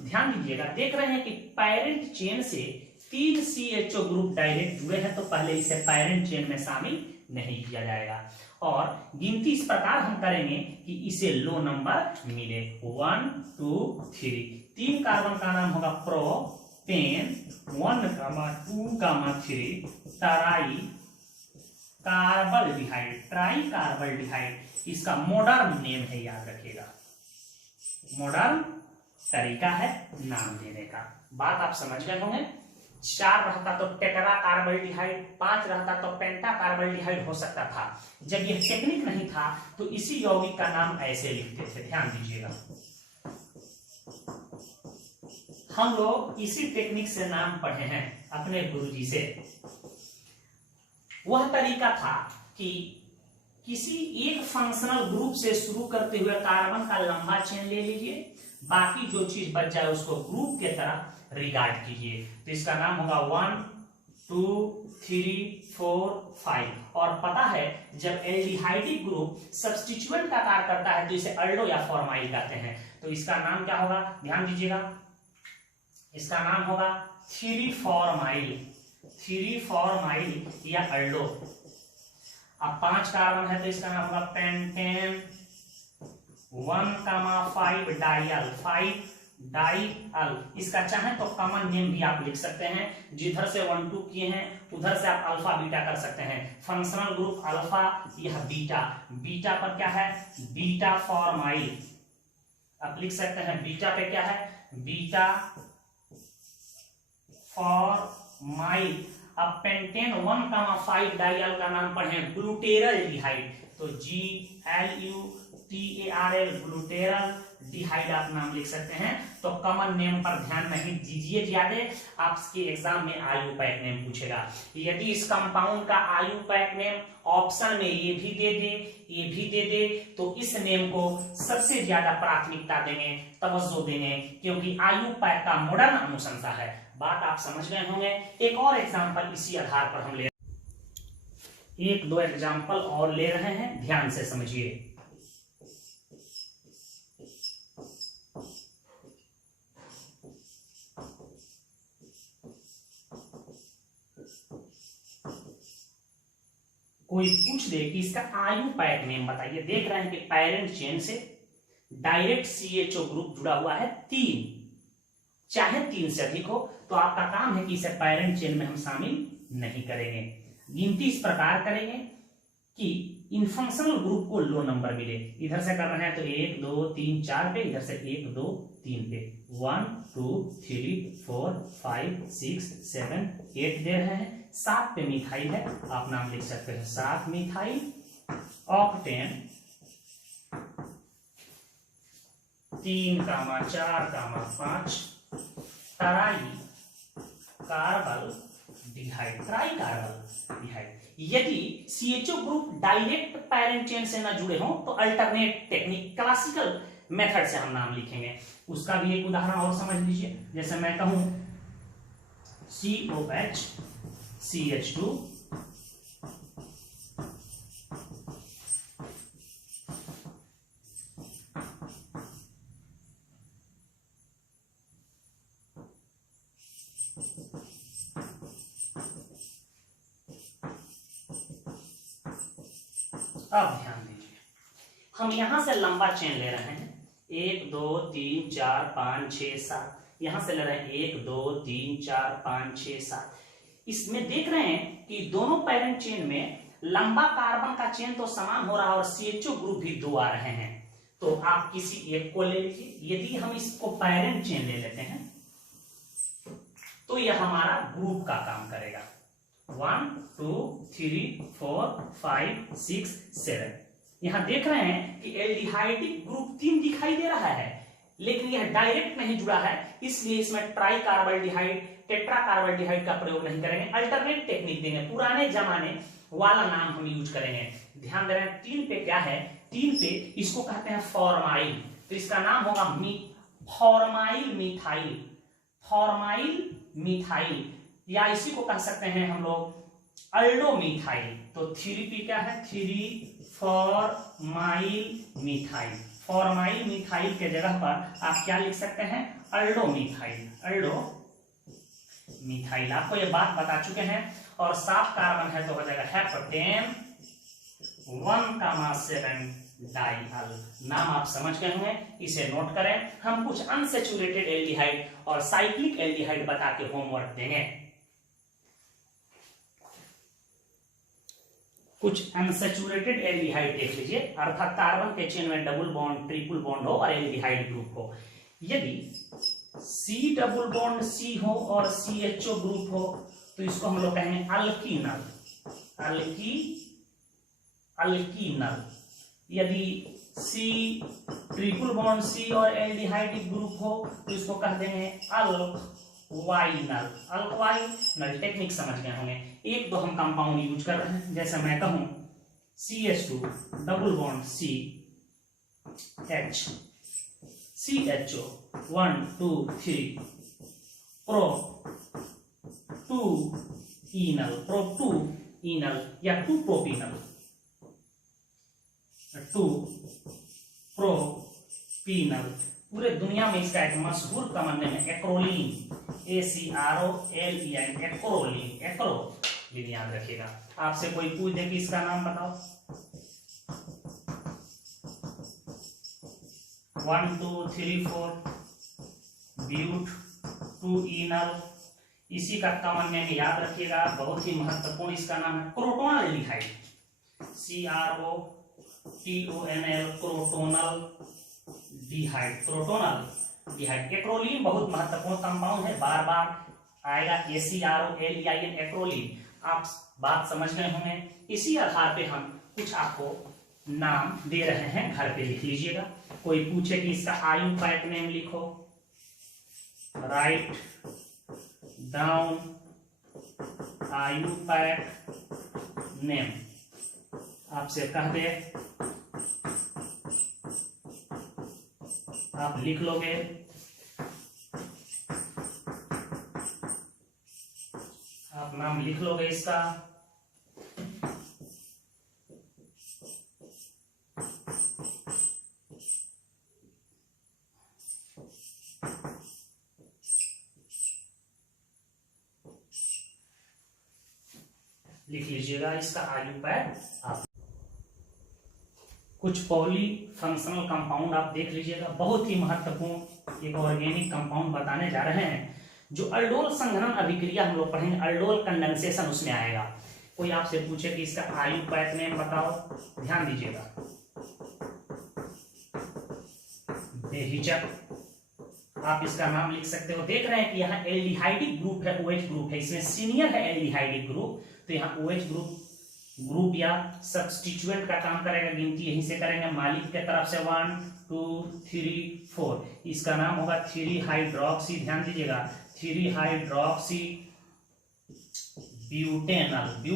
ध्यान दीजिएगा, देख रहे हैं कि पैरेंट चेन से 3 CHO ग्रुप डायरेक्ट जुड़े हैं तो पहले इसे पैरेंट चेन में शामिल नहीं किया जाएगा। और गिनती इस प्रकार हम करेंगे कि इसे लो नंबर मिले, 1 2 3। 3 कार्बन का नाम होगा प्रोपेन, 1 2 3 ट्राई कार्बल्डिहाइड। इसका मॉडर्न नेम है, याद रखिएगा, मॉडर्न तरीका है नाम देने का। बात आप समझ गए होंगे। 4 रहता तो टेट्रा कार्बल्डिहाइड, 5 रहता तो पेंटा कार्बल्डिहाइड हो सकता था। जब यह टेक्निक नहीं था तो इसी यौगिक का नाम ऐसे लिखते थे, ध्यान दीजिएगा। हम लोग इसी टेक्निक से नाम पढ़े हैं अपने गुरुजी से। वह तरीका था कि किसी एक फंक्शनल ग्रुप से शुरू करते हुए कार्बन का लंबा चेन ले लीजिए, बाकी जो चीज बच जाए उसको ग्रुप के तरह रिगार्ड कीजिए। तो इसका नाम होगा 1 2 3 4 5। और पता है जब एल्डिहाइडिक ग्रुप सब्स्टिट्यूएंट का कार्य करता है तो इसे अल्डो या फॉर्माइल कहते हैं। तो इसका नाम क्या होगा, ध्यान दीजिएगा, इसका नाम होगा 3 फॉर्माइल या अल्डो। अब 5 कार्बन है तो इसका नाम होगा पेंटेन 1,5 डाइल। इसका चाहे तो कॉमन नेम भी आप लिख सकते हैं, जिधर से 1 2 किए हैं उधर से आप अल्फा बीटा कर सकते हैं। फंक्शनल ग्रुप अल्फा, यह बीटा पर क्या है, बीटा फॉर्माइल आप लिख सकते हैं। बीटा पे क्या है, बीटा फॉर्माइल। अब पेंटेन 1,5 डाइल का नाम पढ़े ग्लूटेरल्डिहाइड, तो GLUTARL ग्लूटेरल डिहाइड आप नाम लिख सकते हैं। तो कॉमन नेम पर ध्यान नहीं दीजिए ज्यादा, आपके एग्जाम में आयुपैक नेम पूछेगा। यदि इस कंपाउंड का आयुपैक नेम ऑप्शन में ये भी दे दे तो इस नेम को सबसे ज्यादा प्राथमिकता देंगे, तवज्जो देंगे, क्योंकि आयुपैक का मॉडर्न अनुशंसा है। बात आप समझ गए होंगे। एक और एग्जाम्पल इसी आधार पर हम ले, 1-2 एग्जाम्पल और ले रहे हैं, ध्यान से समझिए। कोई पूछ दे कि इसका आयुपैक नेम बताइए, देख रहे हैं कि पैरेंट चेन से डायरेक्ट CHO ग्रुप जुड़ा हुआ है 3, चाहे 3 से अधिक हो तो आपका काम है कि इसे पैरेंट चेन में हम शामिल नहीं करेंगे। गिनती इस प्रकार करेंगे कि इन फंक्शनल ग्रुप को लो नंबर मिले। इधर से कर रहे हैं तो 1 2 3 4 पे, इधर से 1 2 3 पे, 1 2 3 4 5 6 7 8 दे रहे हैं। 7 पे मिथाइल है, आप नाम लिख सकते हैं 7 मिथाइल ऑक्टेन 3,4,5 ट्राई कार्बल डिहाइड। यदि CHO group direct parent chain से ना जुड़े हों तो अल्टरनेट टेक्निक क्लासिकल मेथड से हम नाम लिखेंगे। उसका भी एक उदाहरण और समझ लीजिए। जैसे मैं कहूं COH CH2 अब ध्यान दीजिए, हम यहां से लंबा चेन ले रहे हैं 1 2 3 4 5 6 7, यहां से ले रहे हैं 1 2 3 4 5 6 7। इसमें देख रहे हैं कि दोनों पैरेंट चेन में लंबा कार्बन का चेन तो समान हो रहा है और CHO ग्रुप भी 2 आ रहे हैं। तो आप किसी एक को ले लीजिए। यदि हम इसको पैरेंट चेन ले लेते हैं तो यह हमारा ग्रुप का काम करेगा। 1 2 3 4 5 6 7। यहां देख रहे हैं कि एल्डिहाइडिक ग्रुप 3 दिखाई दे रहा है, लेकिन यह डायरेक्ट नहीं जुड़ा है, इसलिए इसमें ट्राई कार्बल्डिहाइड टेट्रा कार्बल्डिहाइड का प्रयोग नहीं करेंगे, अल्टरनेट टेक्निक देंगे, पुराने जमाने वाला नाम हम यूज करेंगे। ध्यान दे रहे हैं 3 पे क्या है, 3 पे इसको कहते हैं फॉर्माइल, तो इसका नाम होगा फॉर्माइल मिथाइल, फॉर्माइल मिथाइल, या इसी को कह सकते हैं हम लोग अल्डोमिथाइल। तो 3P क्या है, 3 फॉर्माइल मिथाइल। फॉर्माइल मिथाइल के जगह पर आप क्या लिख सकते हैं, अल्डोमिथाइल, अल्डोमिथाइल। आपको ये बात बता चुके हैं। और 7 कार्बन है तो हो जाएगा हेप्टेन 1,7 डाइअल। नाम आप समझ गए होंगे, इसे नोट करें। हम कुछ अनसैचुरेटेड एल्डिहाइड और साइक्लिक एल्डिहाइड बता के होमवर्क देंगे। कुछ अनसैचुरेटेड एल्डिहाइड देख लीजिए, अर्थात कार्बन के चेन में डबल बॉन्ड ट्रिपल बॉन्ड हो और एल्डिहाइड ग्रुप हो। यदि C डबल बॉन्ड C हो और CHO ग्रुप हो तो इसको हम लोग कहेंगे अल्कीनल, अल्कीनल। यदि C ट्रिपल बॉन्ड C और एल्डिहाइडिक ग्रुप हो तो इसको कह देंगे अल्कवाइनल, अल्कवाइनल। टेक्निक समझ गए होंगे। 1-2 हम कंपाउंड यूज कर रहे हैं। जैसे मैं कहूं CH2 double bond CH, CHO 1 2 3 pro 2 इनल या 2 प्रोपीनल, 2 प्रोपीनल। पूरे दुनिया में इसका एक मशहूर कॉमन नेम है एक्रोलीन, ACROLEN, एक्रोलीन, याद रखिएगा। आपसे कोई पूछ दे कि इसका नाम बताओ, 1 2 3 4 ब्यूट 2 इनल। इसी का कॉमन नेम याद रखिएगा, बहुत ही महत्वपूर्ण इसका नाम है क्रोटोनल एल्डिहाइड, CROTONL, क्रोटोनल डिहाइड, क्रोटोनल डिहाइड। एक्रोलीन बहुत महत्वपूर्ण कंपाउंड है, बार बार आएगा, ACROLEN, एक्रोलीन। आप बात समझ गए होंगे। इसी आधार पे हम कुछ आपको नाम दे रहे हैं, घर पे लिख लीजिएगा। कोई पूछे कि इसका आयुपैक नेम लिखो, राइट डाउन आयुपैक नेम। आपसे कह दे, आप लिख लोगे। आप नाम लिख लोगे इसका। लिख लीजिएगा इसका आयुपैक। आप कुछ पॉली फंक्शनल कंपाउंड आप देख लीजिएगा, बहुत ही महत्वपूर्ण एक ऑर्गेनिक कंपाउंड बताने जा रहे हैं, जो अल्डोल संघनन अभिक्रिया हम लोग पढ़ेंगे, अल्डोल कंडेंसेशन उसमें आएगा। कोई आपसे पूछे कि इसका आयुपैक नेम बताओ, ध्यान दीजिएगा, बेहिचक आप इसका नाम लिख सकते हो। देख रहे हैं कि यहाँ एल्डिहाइडिक ग्रुप है, OH ग्रुप है, इसमें सीनियर है एल्डिहाइडिक ग्रुप, तो यहाँ OH ग्रुप ग्रुप या सब्स्टिट्यूएंट का काम करेगा। गिनती यहीं से करेंगे, मालिक के तरफ से 1 2 3 4। इसका नाम होगा 3 हाइड्रोक्सी, ध्यान दीजिएगा 3 हाइड्रोक्सी ब्यूटेनल।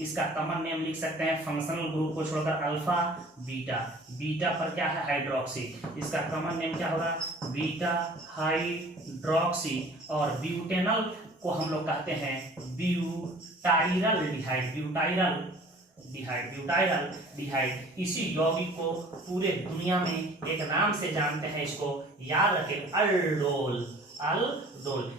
इसका कॉमन नेम लिख सकते हैं, फंक्शनल ग्रुप को छोड़कर अल्फा बीटा। बीटा पर क्या है? हाइड्रोक्सी। इसका कॉमन नेम क्या होगा? Beta hydroxy. और ब्यूटेनल को हम लोग कहते हैं ब्यूटाइरल डिहाइड। ब्यूटाइरल डिहाइड। इसी यौगिक को पूरे दुनिया में एक नाम से जानते हैं, इसको याद रखें, अल्डोल।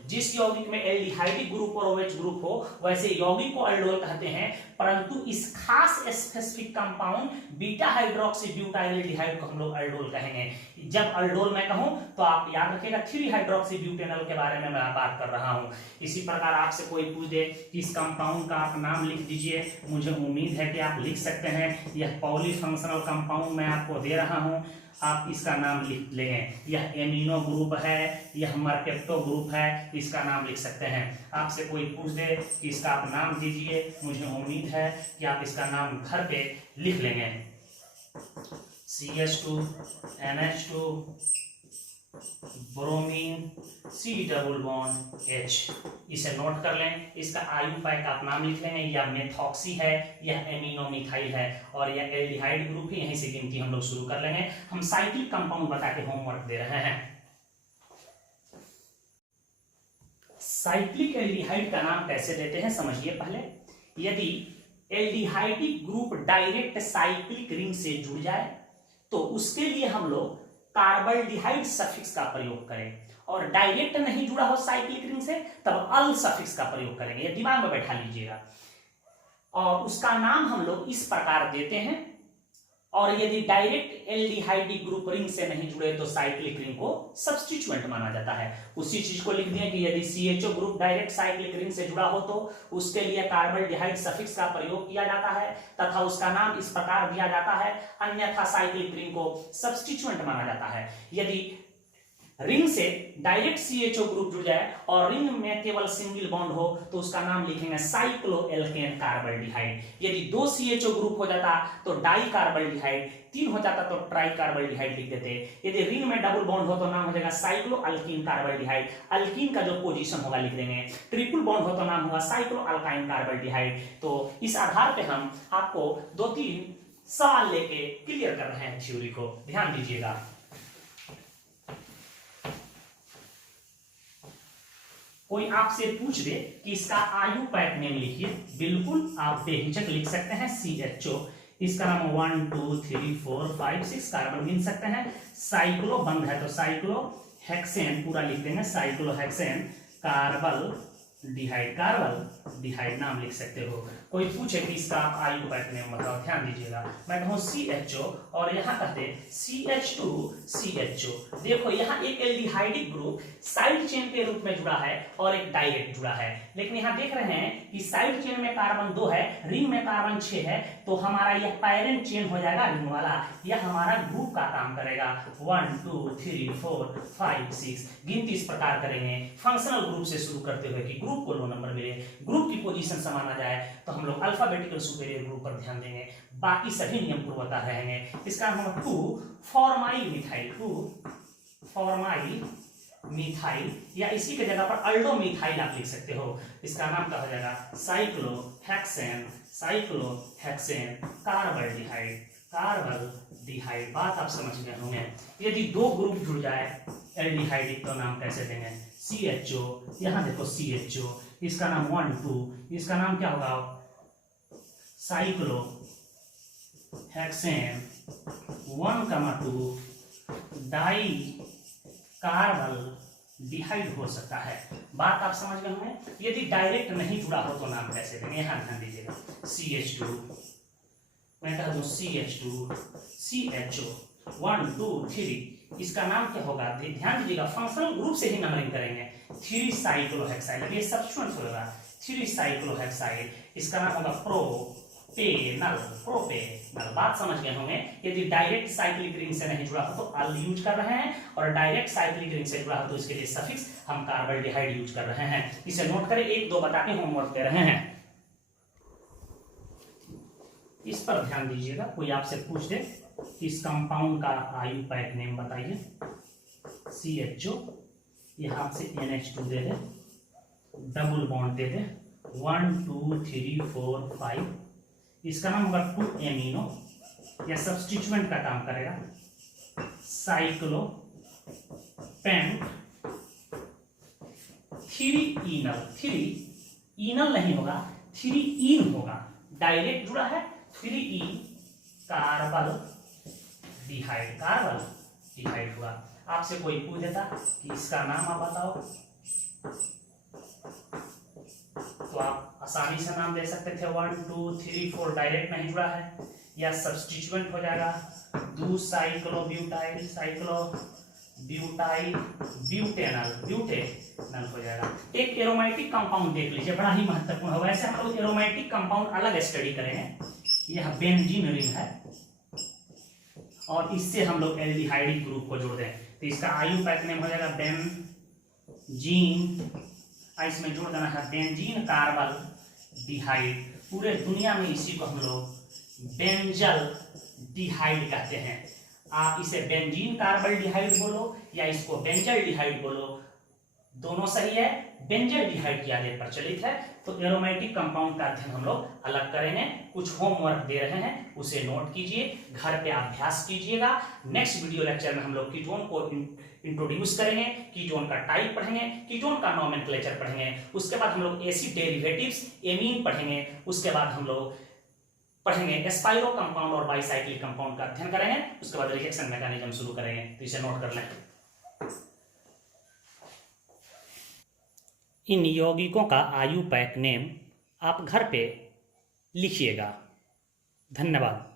जिस यौगिक में एल्डिहाइडिक ग्रुप और OH ग्रुप हो वैसे यौगिक को अल्डोल कहते हैं, परंतु इस खास specific compound beta hydroxy butyl डिहाइड को हम लोग अल्डोल कहेंगे। जब अल्डोल मैं कहूं तो आप याद रखिएगा 3 हाइड्रोक्सी ब्यूटेनल के बारे में मैं बात कर रहा हूं। इसी प्रकार आपसे कोई पूछ दे कि इस कंपाउंड का आप नाम लिख दीजिए, मुझे उम्मीद है कि आप लिख सकते हैं। यह पॉलीफंक्शनल कंपाउंड मैं आपको दे रहा हूं, आप इसका नाम लिख लेंगे। यह एमिनो ग्रुप है, यह मर्केप्टो ग्रुप है, इसका नाम लिख सकते हैं। आपसे कोई पूछ दे कि इसका आप नाम दीजिए, मुझे उम्मीद है कि आप इसका नाम घर पे लिख लेंगे। CH2 NH2 bromine C double bond H। इसे नोट कर लें। इसका आयुपायक आप नाम लिख लेंगे, यह मेथॉक्सी है, यह एमिनो मिथाइल है और यह एल्डिहाइड ग्रुप है। यहीं से गिनती हम लोग शुरू कर लेंगे। हम साइक्लिक कंपाउंड बता के होमवर्क दे रहे हैं। साइक्लिक एल्डिहाइड का नाम कैसे देते हैं समझिए पहले। यदि aldehydic group direct cyclic ring से जुड़ जाए तो उसके लिए हम लोग कार्बल्डिहाइड सफिक्स का प्रयोग करें, और डायरेक्ट नहीं जुड़ा हो साइक्लिक रिंग से तब अल सफिक्स का प्रयोग करेंगे। ये दिमाग में बैठा लीजिएगा। और उसका नाम हम लोग इस प्रकार देते हैं। और यदि डायरेक्ट एल्डिहाइडिक ग्रुप रिंग से नहीं जुड़े तो साइक्लिक रिंग को सब्स्टिट्यूएंट माना जाता है। उसी चीज को लिख दिया कि यदि CHO group direct cyclic ring से जुड़ा हो तो उसके लिए कार्बल्डिहाइड सफिक्स का प्रयोग किया जाता है तथा उसका नाम इस प्रकार दिया जाता है, अन्यथा साइक्लिक रिंग को सब्स्टिट्यूएंट माना जाता है। यदि रिंग से डायरेक्ट CHO ग्रुप जुड़ जाए और रिंग में केवल सिंगल बॉन्ड हो तो उसका नाम लिखेंगे साइक्लोएल्केन कार्बल्डिहाइड। यदि 2 CHO ग्रुप हो जाता तो डाई कार्बल्डिहाइड, 3 हो जाता तो ट्राई कार्बल्डिहाइड लिख देते। यदि रिंग में डबल बॉन्ड हो तो नाम हो जाएगा साइक्लोअल्कीन कार्बल्डिहाइड। अल्कीन का जो पोजीशन होगा लिख देंगे। ट्रिपल बॉन्ड हो तो नाम होगा साइक्लोअल्काइन कार्बल्डिहाइड। तो इस आधार पे हम आपको 2-3 सवाल लेके क्लियर कर रहे हैं थ्योरी को, ध्यान दीजिएगा। कोई आपसे पूछ दे कि इसका आयुपायक नेम लिखिए, बिल्कुल आप बेहिचक लिख सकते हैं CHO। इसका नाम 1 2 3 4 5 6 कार्बन गिन सकते हैं। साइक्लो बंद है तो साइक्लो हेक्सेन पूरा लिख देंगे, साइक्लो हेक्सेन कार्बल डिहाइड नाम लिख सकते हो। कोई पूछे कि इसका आयुपायक नेम बताओ, ध्यान दीजिएगा। मैं कहूँ CHO और यहाँ कहते CH2 CHO। देखो यहाँ एक एल्डिहाइडिक ग्रुप साइड चेन के रूप में जुड़ा है और एक डायरेक्ट जुड़ा है, लेकिन यहाँ देख रहे हैं कि साइड चेन में कार्बन 2 है, रिंग में कार्बन 6 है, तो हमारा यह पैरेंट चेन हो जाएगा रिंग वाला। यह हमारा ग्रुप का काम करेगा। 1 2 3 4 5 6 गिनती इस प्रकार करेंगे फंक्शनल ग्रुप से शुरू करते हुए कि ग्रुप को लो नंबर मिले, ग्रुप की पोजीशन समान आ जाए तो हम लोग अल्फाबेटिकल सुपीरियर ग्रुप पर ध्यान देंगे। बाकी सभी नियम को बता रहेंगे। इसका नाम 2 फॉर्माइल मिथाइल या इसी के जगह पर अल्डो मिथाइल आप लिख सकते हो। इसका नाम क्या हो जाएगा? साइक्लोहेक्सेन कार्बल्डिहाइड। बात आप समझ गए होंगे। यदि 2 ग्रुप जुड़ जाए एल्डिहाइडिक तो नाम कैसे देंगे? CHO। यहाँ देखो CHO, इसका नाम 1 2, इसका नाम क्या होगा? साइक्लोहेक्सेन 1,2 डाई कार्बल्डिहाइड हो सकता है। बात आप समझ गए होंगे। यदि डायरेक्ट नहीं जुड़ा हो तो नाम कैसे देंगे? यहाँ ध्यान दीजिएगा। CH2 मैं कह दूं CH2 CHO 1 2 3, इसका नाम क्या होगा? ध्यान दीजिएगा, फंक्शनल ग्रुप से ही नंबरिंग करेंगे। 3 साइक्लोहेक्साइल, ये सब्स्टिट्यूएंट होगा। 3 साइक्लोहेक्साइल, इसका नाम होगा प्रोपेनल। बात समझ गए होंगे। यदि डायरेक्ट साइक्लिक रिंग से नहीं जुड़ा हो तो अल यूज कर रहे हैं, और डायरेक्ट साइक्लिक रिंग से जुड़ा हो तो इसके लिए सफिक्स हम कार्बल्डिहाइड यूज कर रहे हैं। इसे नोट करें, 1 2 बता के होमवर्क दे रहे हैं। इस पर ध्यान दीजिएगा। कोई आपसे पूछ दे कि इस कंपाउंड का IUPAC नेम बताइए, CHO, यहां से NH2 दे दे, डबल बॉन्ड दे दे, 1 2 3 4 5, इसका नाम होगा 2 एमिनो, या सब्स्टिट्यूएंट का काम करेगा, साइक्लो पेंट 3 इनल, 3 इनल नहीं होगा, 3 इन होगा, डायरेक्ट जुड़ा है, 3 इन कार्बल डिहाइड, कार्बल डिहाइड हुआ। आपसे कोई पूछ देता कि इसका नाम आप बताओ, तो आप आसानी से नाम दे सकते थे, 1 2 3 4, डायरेक्ट नहीं जुड़ा है, या सब्स्टिट्यूएंट हो जाएगा, 2 साइक्लोब्यूटाइल, साइक्लोब्यूटाइल ब्यूटेनल, ब्यूटेनल हो जाएगा। एक एरोमेटिक कंपाउंड देख लीजिए, बड़ा ही महत्वपूर्ण है। वैसे हम लोग एरोमेटिक कंपाउंड अलग स्टडी करेंगे। यह बेंजीन रिंग है और इससे हम लोग एल्डिहाइडिक ग्रुप को जोड़ दें, तो इसका IUPAC नेम हो जाएगा बेंजीन, इसमें जोड़ देना है बेंजीन कार्बल डिहाइड। पूरे दुनिया में इसी को हम लोग बेंजल डिहाइड कहते हैं। आप इसे बेंजीन कार्बल डिहाइड बोलो या इसको बेंजल डिहाइड बोलो, दोनों सही है। बेंजल डिहाइड ज्यादा प्रचलित है। तो एरोमेटिक कंपाउंड का अध्ययन हम लोग अलग करेंगे। कुछ होमवर्क दे रहे हैं, उसे नोट कीजिए, घर पे अभ्यास कीजिएगा। नेक्स्ट वीडियो लेक्चर में हम लोग कीटोन को इंट्रोड्यूस करेंगे, कीटोन का टाइप पढ़ेंगे, कीटोन का नोमेनक्लेचर पढ़ेंगे, उसके बाद हम लोग एसिड डेरिवेटिव्स, एमीन पढ़ेंगे, उसके बाद हम लोग पढ़ेंगे स्पाइरो कंपाउंड और बाइसाइक्लिक कंपाउंड का अध्ययन करेंगे, उसके बाद रिएक्शन मैकेनिज्म शुरू करेंगे। तो इसे नोट कर लें। इन यौगिकों का IUPAC नेम आप घर पे लिखिएगा। धन्यवाद।